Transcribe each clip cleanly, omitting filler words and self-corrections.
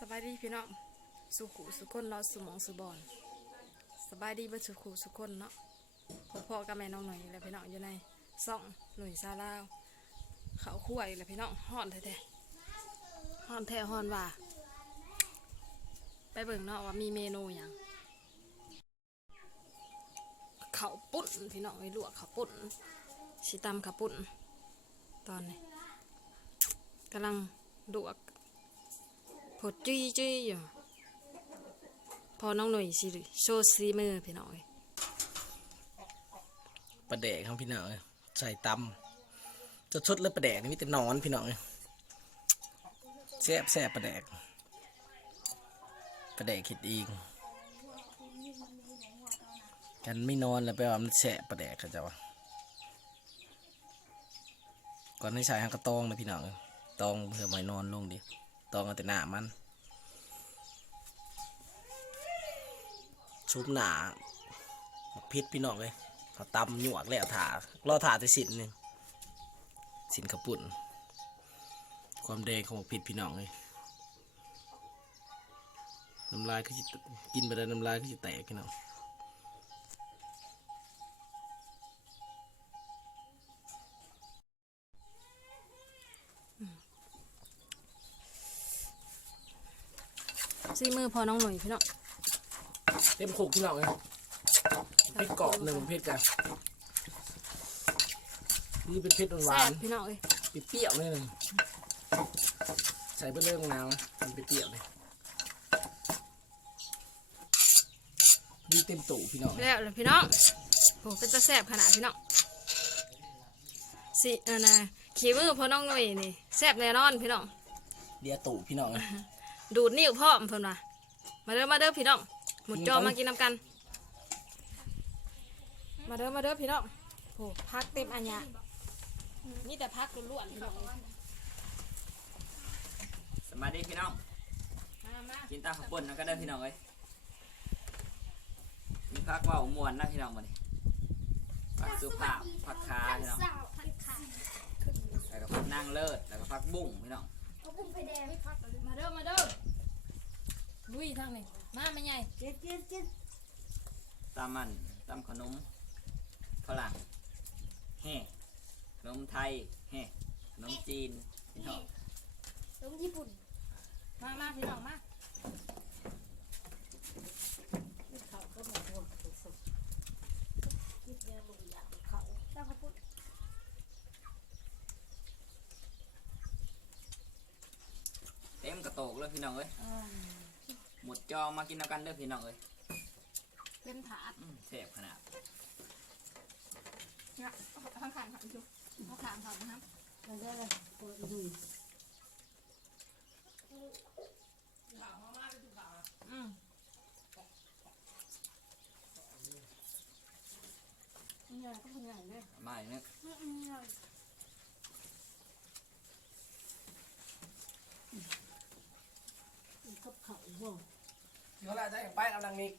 สบายดีพี่น้องสุขุสุคนเราสมองสุบอนสบายดีเบ่สุขุสุคนเนาะพ่อกับแม่น้องหน่อยแล้วพี่น้องอยู่ในซ่องหน่วยซาลาวเขาคั่วอีกแล้วพี่น้องฮ้อนแท้ๆฮ้อนแท้ฮ้อนว่าไปเบิ่งเนาะว่ามีเมนูหยังข้าวปุ้นพี่น้องไอ้ลวกข้าวปุ้นสิตำข้าวปุ้นตอนนี้กำลังลวกพดจุยอยู่พอน้องหน่อยสิโชว์ซีมือพี่น้องปลาแดกครับพี่น้องใส่ตำจะชดเลยปลาแดกนี่มีแต่นอนพี่น้องแซ่บปลาแดกคิดเองกันไม่นอนแล้วไปว่ามันแซ่บปลาแดกเขาจะว่าก่อนให้ใช้หางกระตองนะพี่น้องตองเพื่อไม่นอนลงดิตองเอาแต่หน้ามันชุบหนาพิษพี่น้องเลยเขาตำหยวกแล้วถารอถาจะสินหนึ่งสินกระปุ่นความแดงของพิษพี่น้องเลยน้ำลายก็จะกินไปแล้วน้ำลายก็จะแตกพี่น้องซีมือพอน้องหน่อยพี่น้องเต็มคุกพี่น้องเลยเพชรกรอบหนึ่งเพชรกันนี่เป็นเพชรหวานพี่น้องเลยเปรี้ยวเลยหนึ่งใส่ไปเรื่องน้ำมันเปรี้ยวเลยดีเต็มตู่พี่น้องแล้วพี่น้องโหเป็นตะแซ่บขนาดพี่น้องสินะขี้มือพอน้องหน่อยนี่แซ่บแน่นอนพี่น้องเดียตู่พี่น้องดูดนิ้วพ่อมเพิ่นว่ามาเด้อพี่น้องหมดจอมากินน้ำกันมาเด้อพี่น้องโหพักเต็มอันยะนี่แต่พักล้วนๆพี่น้องสวัสดีพี่น้องกินตาขับปุ่นแล้วก็ได้พี่น้องเลยมีพักว่าวมวนนะพี่น้องมาดิพักสุภาพพักคาพี่น้องแล้วก็พักนั่งเลิศแล้วก็พักบุ้งพี่น้องมาเด้อลุยทางนี้มาไม่ใหญ่กินตามมันตามขนมฝรั่งแห่ขนมไทยแห่ขนมจีนพี่น้องขนมญี่ปุ่นมาพี่น้องมาเขาก็มาห่วงสุดคิดยังลงอยากเขาถ้าเขาพูดเต็มกระโตกเลยพี่น้องเอ้ยหมดจอมากินน้ำกันเด้อพี่น้องเอ้ยเป็นถาดแซ่บขนาดเนี่ยข้างขางเขาดูเขาขางเขานะครับแล้วก็เลยปวดดูนี่อะไรก็เป็นใหญ่เลยมาอีกนึงกับเขาบ่เดี๋ยวเราจะไปเอาดังนี้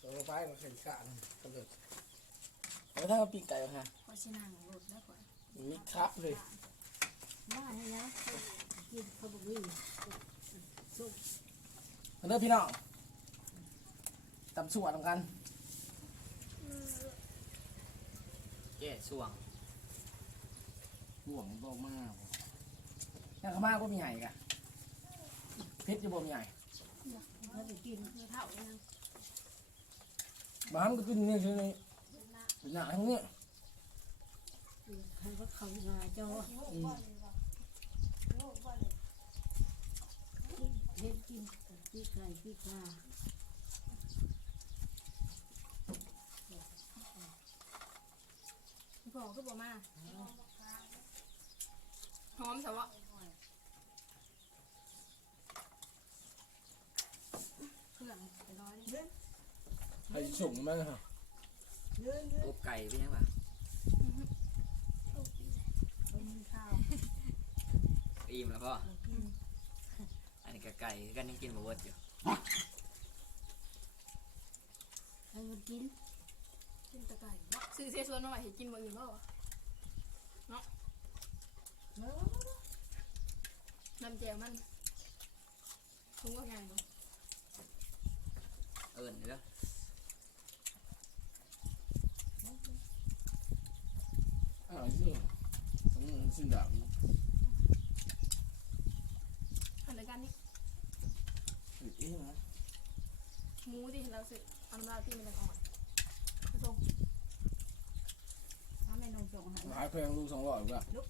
ส่งไปมาเข็นกะกันเลยแล้วถ้าปีกไก่ฮะพอชินังรถแล้วก่อนนี่ครับเลยมาให้นะกินเขาบอกวิ่งสุกเริ่มพี่น้องตำสวดกันแก่ช่วงห่วงบ่มากยังขม่าก็มีใหญ่กะเพชรจะบ่มีใหญ่แล้วไปกินเท่านั้นบ้านก็กินนี่ใช่ไหมหนาทั้งนี้ใครว่าเขางาจ้อเล่นกินพี่ไก่พี่ปลาพ่อก็บอกมาหอมแต่ว่าเครื่องไปร้อยนี่ใครส่งมาครับอบไก่พี่ยังปะอิ่มแล้วพ่ออันนี้กับไก่กันยังกินหมูเวิร์ดอยู่ใครมากินตะไก่ซื้อเสียส่วนมาใหม่กินบ่อื่นบ่เนาะน้ำแจ่วมัน คุณว่าไงเนาะ เอิญเด้อ ซึ่งซึ่งดาบ อันเดียวกันนี่ เอ๊ะนะ หมูที่เราซื้ออันเราที่มันยังอ่อนส่ง ถ้าไม่นงส่งให้ หายแพงลูก200ว่ะ ลุก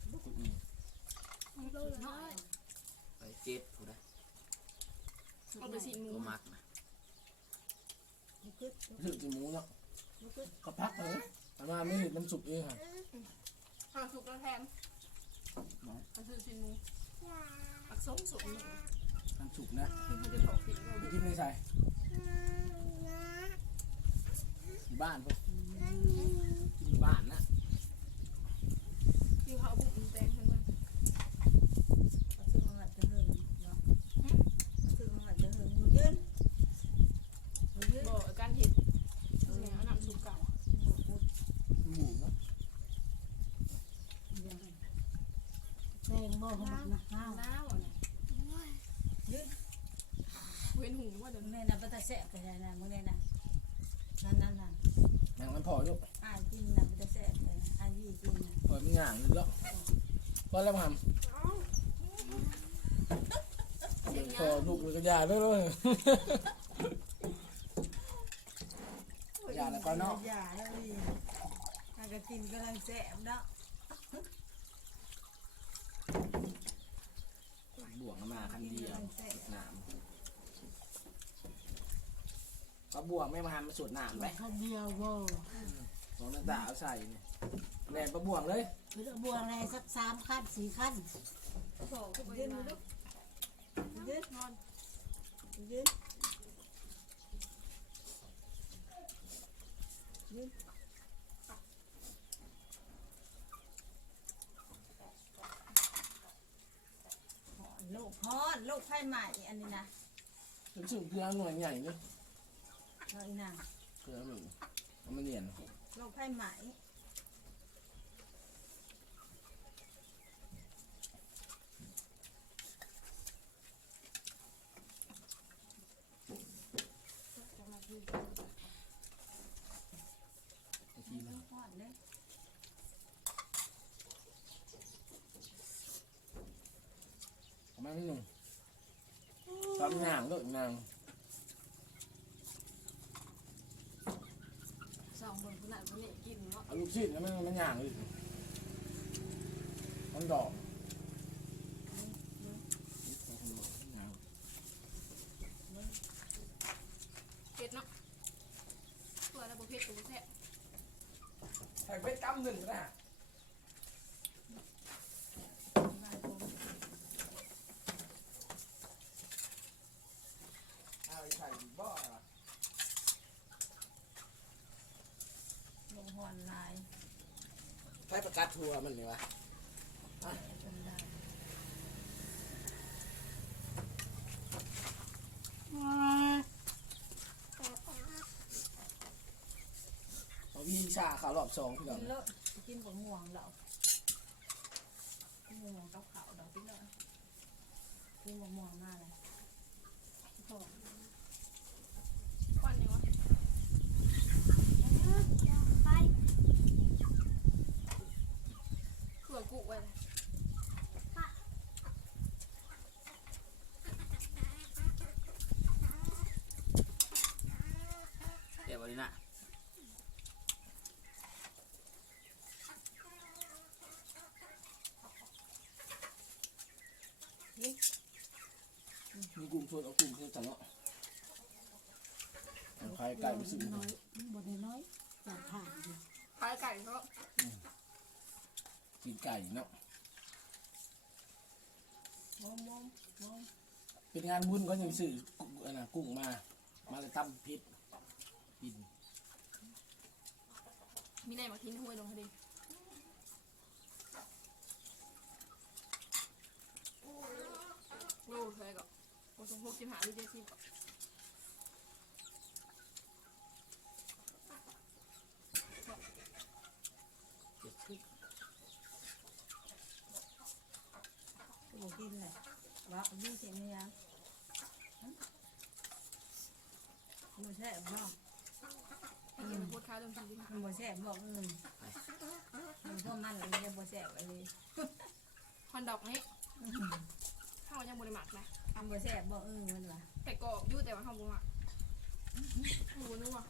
มันโลละน้อย ไปเจ็ดผู้ใด เอาไปสีหมู ตัวมักนะ ลุกขึ้น ซื้อกินหมูเนาะ ลุกขึ้น ก็พักเลยแต่มาไม่เห็นมันสุกเองค่ะ เอาสุกแล้วแถมเอาซื้อสีหมูผักส้มสุกหนึ่ง มันสุกนะ คือเขาจะบอกผิดเรา ไปกินในใส่อยู่บ้านพวกกินอยู่บ้านนะ คือเขาเอาบุกมันแดงทั้งนั้น ซื้อมาจะเฮิงเนาะซื้อมาจะเฮิงยืนยืน บอกการเห็ดเนี่ยเอาน้ำซุปเก่า หมูเนาะ แตงบ่เขาบอกนะห้าว น้าวอ่ะเนี่ย ยืน เว้นหูว่าเดี๋ยว แม่น่ะบ่ตาแซ่บไปได้นะมื้อนี้นะนั่น แมงมันพออยู่ อ้ายกินน่ะบ่ตาแซ่บไปนะอ้ายยี่กินน่ะ พอมันง่างอยู่แล้วพอแล้วทำพอลูกเลยก็ยาด้วยเลยยาแล้วก็เนาะ อย่าแล้วนี่ถ้าก็กินกำลังแซ่บเนาะ บ่วงมาคันเดียวน้ำก็บ่วงไม่มาทำมาสูตรน้ำไหม ข้าวเดียวบ่ สองน้ำตาเอาใส่เนี่ยแหลมประบ่วงเลย คือบัวอะไรสัก3ขั้น4ขั้น บอกขึ้นไป ยืน มา ลูกยืน นอน ยืนยืนลูกไผ่ใหม่อันนี้นะ เป็นสูตรเกลือหน่วยใหญ่เนี่ย เราอีนาง เกลือหนึ่งมันเนียน ลูกไผ่ใหม่หอดเลย ประมาณนี้หนึ่งตอนนางก็นาง สองคนขนาดคนนี้กินเนาะ เอาลูกชิ้นแล้วมันย่างเลยมันดอก เผ็ดเนาะเพื่อแล้วบ่เผ็ดตัวแท้ ใส่เพชรกำหนึ่งก็ได้เอาใส่บ่อ ลงหอนลาย ใช้ประกาศทัวร์มันเลยวะ จนได้ เอาพี่ชาเขารอบ2พี่น้อง กินแล้วกินกับม่วงแล้วม่วงกับขาวดอกพี่เลยกินกับม่วงมากเลย ควันยังวะเผื่อกุไว้เลย เดี๋ยววันนี้นะ มีกลุ่มชวนเอากลุ่มเพื่อนจังเนาะเอาใครไก่ไปซื้อ น้อยบนน้อยอยากผ่านอยู่ ขายไก่เขา กินไก่เนาะ มอง เป็นงานบุญก็ยังซื้อกุ้งมาเลยตำพริษกิน มีไหนมาทิ้งห้วยลงคดีโอ้ใช่ก็โอ้สมพกจิ้มหาดิเจซิก่อน ก็บอกกินเลยว่าวิ่งเสียงไม่ยัง บ่แซ่บบ่ ให้กินพูดค้าเรื่องจริง มันบ่แซ่บบ่มันก็มันเลยบ่แซ่บเลย ฮอนดอกนี้ข้าวยังบริหมักนะ มันบ่แซ่บบ่มันว่า แต่กรอบอยู่แต่ว่าข้าวบริหมักหมูนึกว่า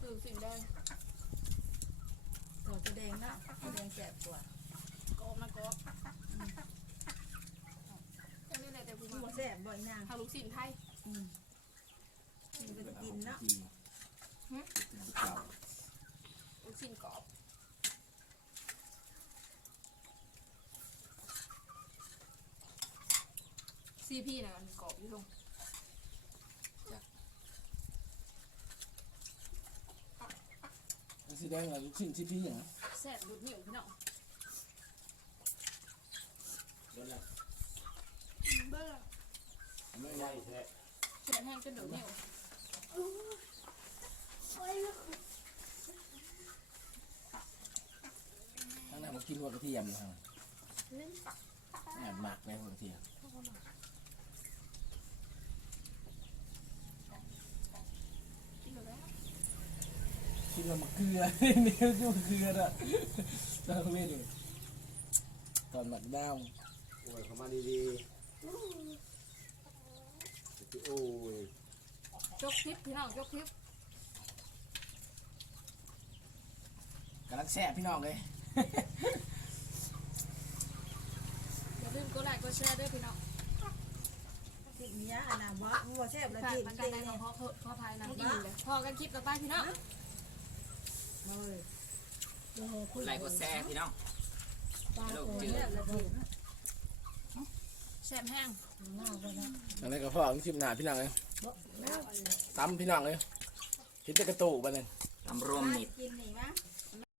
คือสิ่งแดง ตัวแดงเนาะตัวแดงแซ่บกว่าก รอบนะกรอบยังนี่แหละแต่ผู้ มัน มา บ่แซ่บบ่อีนาง ทาลูกศิลป์ไทย มันก็จะกินเนาะ ลูกศิลป์กรอบซีพีนะมันกรอบอยู่ตรง สีแดงกับลูกชิ้นที่พี่อย่าง แซ่บดุดเหนียวพี่น้อง เดี๋ยวแล้ว เบ้อ ไม่ไหวแท้ แซ่บแห้งจนดุดเหนียว ทั้งนั้นผมกินหัวกระเทียมนะครับงานหมักในหัวกระเทียม กินหมดแล้ว กินกับมะเขือ เนี่ยคือมะเขืออ่ะตอนเล่นอยู่ตอนหมักดาว โอ้ยเข้ามาดีๆโอ้ย จกพริบพี่น้องจกพริบ กำลังแซ่บพี่น้องเลย อย่าลืมกดไลค์กดแชร์ด้วยพี่น้อง กินเนี้ยอันน่ะบ่แซ่บแล้ว ฝาก กิน มันกั เต็ น ม ได้ เลย ขอโทษขออภัยนะกินเลยพอกันคลิปต่อไปพี่น้อง มาเลยโอ้โหคุย ไลค์กดแชร์พี่น้อง ปลาตัวแซ่บแล้วกิน แซ่บแห้ง มากเลยนะ อะไรก็พ่อของชิมหนาพี่น้องเลย บ่แล้ว ตำพี่น้องเลยคิดจะกระตุกไปเลย ตำรวมนิด กินนี่มั้ย